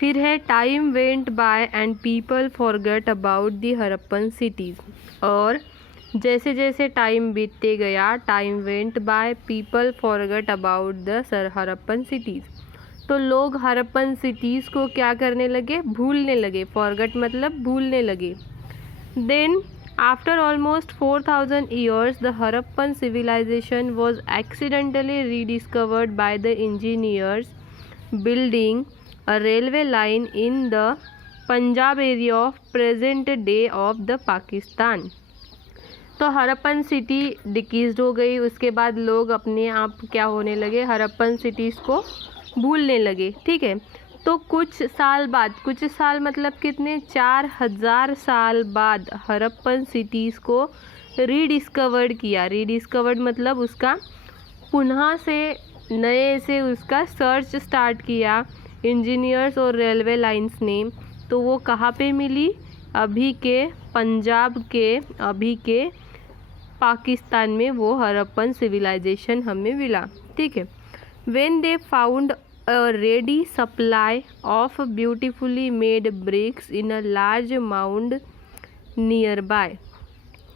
फिर है time went by and people forget about the Harappan cities. और जैसे जैसे टाइम बीतते गया, time went by people forget about the Harappan cities. तो लोग हरप्पन सिटीज़ को क्या करने लगे, भूलने लगे। फॉरगेट मतलब भूलने लगे। Then after almost 4000 years the Harappan civilization was accidentally rediscovered by the engineers building a railway line in the Punjab area of present day of the Pakistan। तो हरप्पन सिटी डिकीज्ड हो गई। उसके बाद लोग अपने आप क्या होने लगे, हरप्पन सिटीज़ को भूलने लगे। ठीक है, तो कुछ साल बाद, कुछ साल मतलब कितने, 4000 साल बाद हरप्पन सिटीज़ को रीडिस्कवर्ड किया। रीडिस्कवर्ड मतलब उसका पुनः से नए से उसका सर्च स्टार्ट किया इंजीनियर्स और रेलवे लाइंस ने। तो वो कहाँ पे मिली, अभी के पंजाब के, अभी के पाकिस्तान में वो हरप्पन सिविलाइजेशन हमें मिला। ठीक है, when they found a ready supply of beautifully made bricks in a large mound nearby।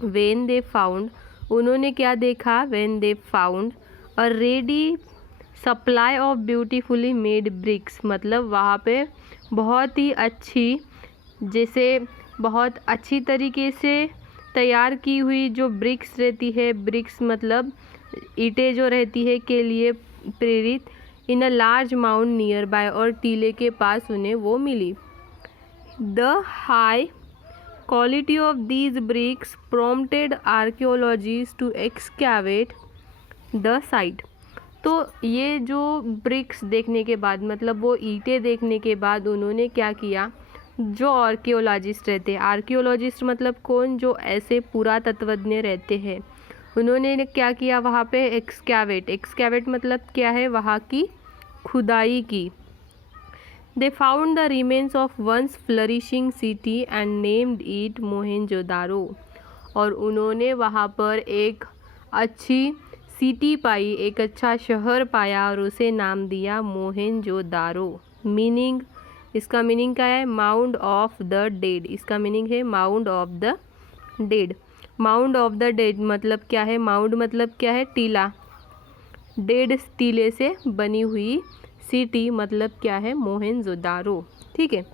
when they found, उन्होंने क्या देखा, when they found a ready supply of beautifully made bricks मतलब वहाँ पे बहुत ही अच्छी, जैसे बहुत अच्छी तरीके से तैयार की हुई जो ब्रिक्स रहती है, ब्रिक्स मतलब ईंटें जो रहती है के लिए प्रेरित, in a large mound near by, और टीले के पास उन्हें वो मिली। The high quality of these bricks prompted archaeologist to excavate the site. तो ये जो ब्रिक्स देखने के बाद, मतलब वो ईंटें देखने के बाद उन्होंने क्या किया, जो आर्कियोलॉजिस्ट रहते हैं, आर्कियोलॉजिस्ट मतलब कौन, जो ऐसे पुरातत्वज्ञ रहते हैं, उन्होंने क्या किया वहाँ पे, एक्सकैवेट। एक्सकैवेट मतलब क्या है, वहाँ की खुदाई की। They found the remains of once flourishing city and named it Mohenjodaro. और उन्होंने वहाँ पर एक अच्छी सिटी पाई, एक अच्छा शहर पाया और उसे नाम दिया मोहेंजोदारो। मीनिंग, इसका मीनिंग क्या है, माउंड ऑफ द डेड। इसका मीनिंग है mound of the dead. Mound of the dead मतलब क्या है, माउंड मतलब क्या है, टीला। डेड टीले से बनी हुई सिटी मतलब क्या है, मोहेंजोदारो। ठीक है,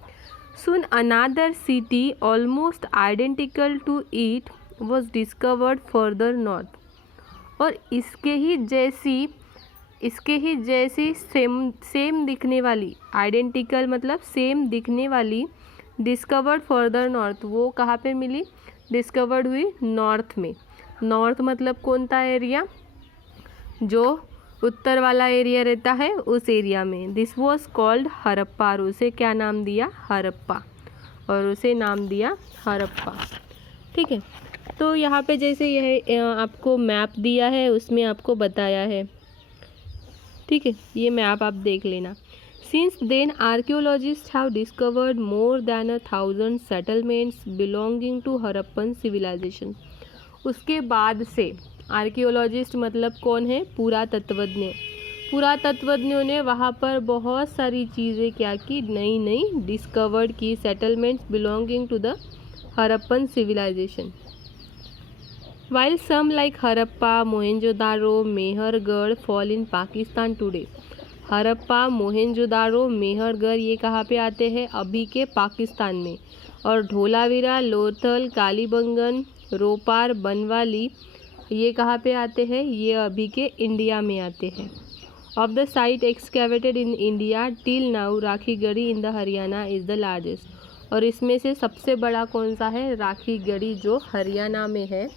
soon another city almost identical to it was discovered further north. और इसके ही जैसी सेम दिखने वाली, आइडेंटिकल मतलब सेम दिखने वाली, डिस्कवर्ड फर्दर नॉर्थ, वो कहाँ पे मिली, डिस्कवर्ड हुई नॉर्थ में। नॉर्थ मतलब कौन सा एरिया, जो उत्तर वाला एरिया रहता है, उस एरिया में। दिस वॉज कॉल्ड हरप्पा, और उसे क्या नाम दिया, हरप्पा, और उसे नाम दिया हरप्पा। ठीक है, तो यहाँ पे जैसे यह आपको मैप दिया है, उसमें आपको बताया है। ठीक है, ये मैप आप देख लेना। Since then, archaeologists have discovered more than 1000 settlements belonging to Harappan civilization। उसके बाद से आर्कियोलॉजिस्ट मतलब कौन है, पुरातत्वज्ञ। पुरातत्वज्ञों ने वहाँ पर बहुत सारी चीज़ें क्या की, नई नई डिस्कवर्ड की, settlements belonging to the Harappan civilisation. While some like Harappa, Mohenjo-daro, Mehergarh fall in Pakistan today। Harappa, Mohenjo-daro, Mehrgarh ये कहाँ पे आते हैं, अभी के पाकिस्तान में। और ढोलावीरा, लोथल, कालीबंगन, रोपार, बनवाली ये कहाँ पे आते हैं, ये अभी के इंडिया में आते हैं। Of the site excavated in India till now, Rakhigarhi in the Haryana is the largest. और इसमें से सबसे बड़ा कौन सा है, राखीगढ़ी, जो हरियाणा में है,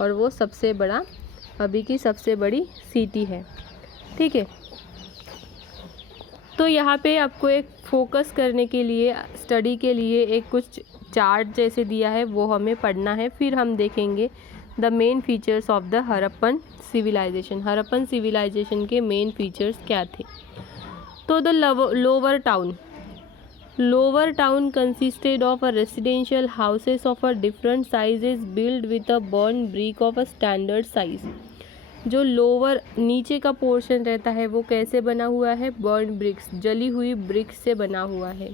और वो सबसे बड़ा, अभी की सबसे बड़ी सिटी है। ठीक है, तो यहाँ पे आपको एक फोकस करने के लिए, स्टडी के लिए एक कुछ चार्ट जैसे दिया है, वो हमें पढ़ना है। फिर हम देखेंगे the main features of the Harappan civilisation. Harappan civilisation के मेन फीचर्स क्या थे। तो the lower town consisted of a residential houses of a different sizes build with a burn brick of a standard size. जो लोअर नीचे का portion रहता है वो कैसे बना हुआ है, बर्न ब्रिक्स, जली हुई ब्रिक्स से बना हुआ है।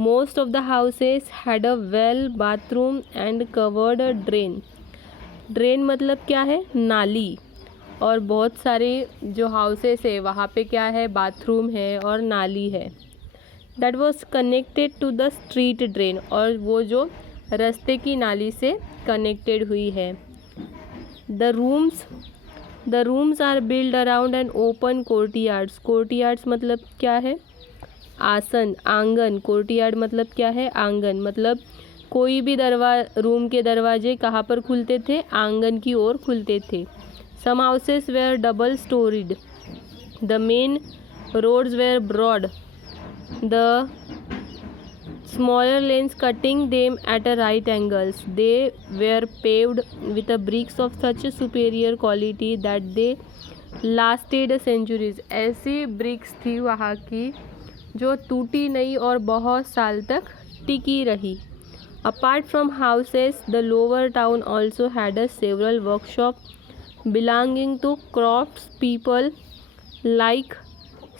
Most of the houses had a well, bathroom and covered drain. Drain मतलब क्या है, नाली, और बहुत सारे जो हाउसेस है वहाँ पे क्या है, बाथरूम है और नाली है। That was connected to the street drain, और वो जो रास्ते की नाली से कनेक्टेड हुई है। The rooms are build around an open courtyards. Courtyards मतलब क्या है, आसन, आंगन। कोर्टयार्ड मतलब क्या है, आंगन। मतलब कोई भी रूम के दरवाजे कहाँ पर खुलते थे, आंगन की ओर खुलते थे। Some houses were double storied. The main roads were broad, the smaller lanes cutting them at a right angles. They were paved with a bricks of such a superior quality that they lasted centuries. ऐसी bricks थी वहाँ की जो टूटी नहीं और बहुत साल तक टिकी रही। Apart from houses, the lower town also had a several workshops belonging to crafts people like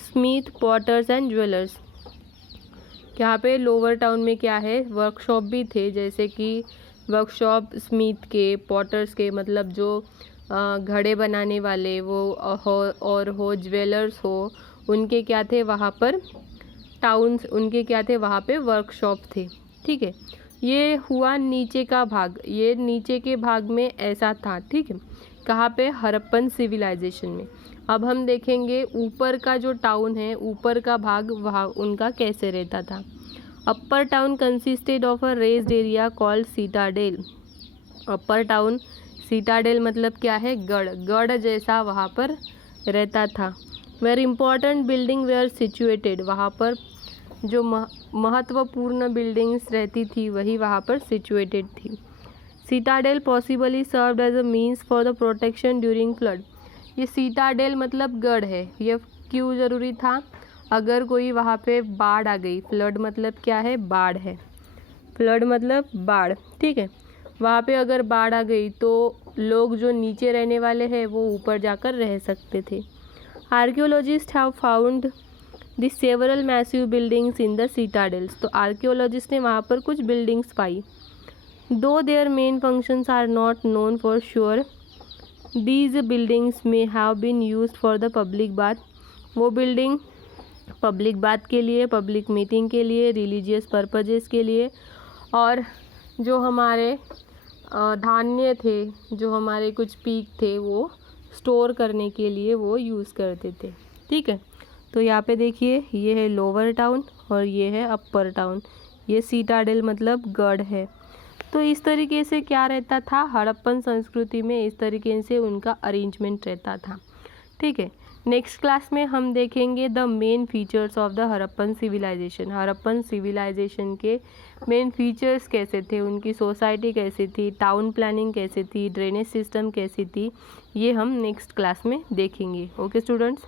smith, potters and jewelers. यहाँ पे लोअर टाउन में क्या है, वर्कशॉप भी थे, जैसे कि वर्कशॉप स्मिथ के, पॉटर्स के, मतलब जो घड़े बनाने वाले वो और हो ज्वेलर्स हो, उनके क्या थे वहाँ पर टाउन्स, उनके क्या थे वहाँ पे वर्कशॉप थे। ठीक है, ये हुआ नीचे का भाग। ये नीचे के भाग में ऐसा था। ठीक है, कहाँ पे, हड़प्पन सिविलाइजेशन में। अब हम देखेंगे ऊपर का जो टाउन है, ऊपर का भाग, वहाँ उनका कैसे रहता था। Upper town consisted of a raised area called citadel. Upper town, citadel मतलब क्या है, गढ़, गढ़ जैसा वहाँ पर रहता था। Where important building were situated, वहाँ पर जो महत्वपूर्ण बिल्डिंग्स रहती थी वही वहाँ पर सिचुएटेड थी। Citadel possibly served as a means for the protection during flood. ये सीटाडेल मतलब गढ़ है, ये क्यों ज़रूरी था, अगर कोई वहाँ पे बाढ़ आ गई। फ्लड मतलब क्या है, बाढ़ है, फ्लड मतलब बाढ़। ठीक है, वहाँ पे अगर बाढ़ आ गई तो लोग जो नीचे रहने वाले हैं वो ऊपर जाकर रह सकते थे। Archaeologist have found the several massive buildings in the citadels. तो आर्कियोलॉजिस्ट ने वहाँ पर कुछ बिल्डिंग्स पाई। Though their main functions are not known for sure, These buildings may have been used for the public bath. वो building public बात के लिए, पब्लिक मीटिंग के लिए, रिलीजियस पर्पजेस के लिए, और जो हमारे धान्य थे, जो हमारे कुछ पीक थे, वो स्टोर करने के लिए वो यूज़ करते थे। ठीक है, तो यहाँ पे देखिए, ये है लोअर टाउन और ये है अपर टाउन। ये सीटाडेल मतलब गढ़ है। तो इस तरीके से क्या रहता था, हड़प्पन संस्कृति में इस तरीके से उनका अरेंजमेंट रहता था। ठीक है, नेक्स्ट क्लास में हम देखेंगे the main features of the Harappan civilisation. Harappan civilisation के मेन फीचर्स कैसे थे, उनकी सोसाइटी कैसी थी, टाउन प्लानिंग कैसी थी, ड्रेनेज सिस्टम कैसी थी, ये हम नेक्स्ट क्लास में देखेंगे। Okay students.